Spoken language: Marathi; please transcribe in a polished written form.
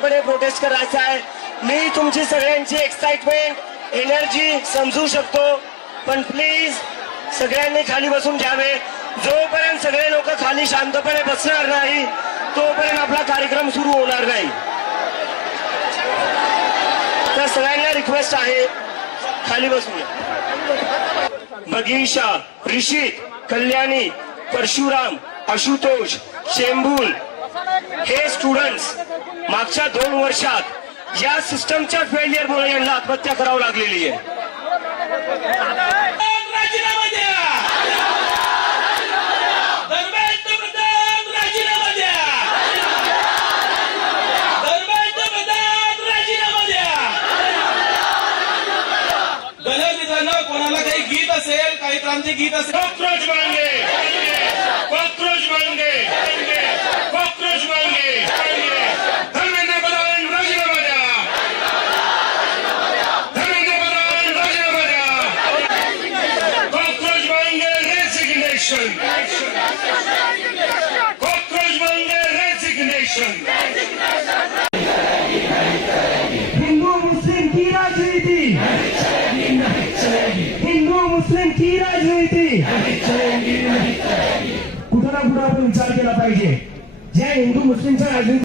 शांतपणे प्रोटेस्ट करायचा आहे। मी तुमची सगळ्यांची एक्साइटमेंट एनर्जी समजू शकतो, पण प्लीज सगळ्यांनी खाली बसून घ्यावे। जोपर्यंत सगळे लोक खाली शांतपणे बसणार नाही तोपर्यंत आपला कार्यक्रम सुरू होणार नाही। तर सगळ्यांना रिक्वेस्ट आहे खाली बसून। बगीशा, ऋषित, कल्याणी, परशुराम, आशुतोष, शेंबूल हे स्टुडंट्स मागच्या 2 वर्षात या सिस्टमच्या फेलियरमुळे यांना आत्महत्या करावी लागलेली आहे। कोणाला काही गीत असेल, काही क्रांती गीत असेल, कॉकरोच मांगे, कॉकरोच मांगे, कॉकरोच मांगे, धर्मेंद्र प्रधान राजीनामा द्या, धर्मेंद्र प्रधान राजीनामा द्या, कॉकरोच मांगे रेसिग्नेशन, कॉकरोच मांगे रेसिग्नेशन। हिंदू मुस्लिम की राजनीति, हिंदू मुस्लिम की राजनीति कुठं ना कुठं आपण विचार केला पाहिजे। ज्या हिंदू मुस्लिमच्या राजनीती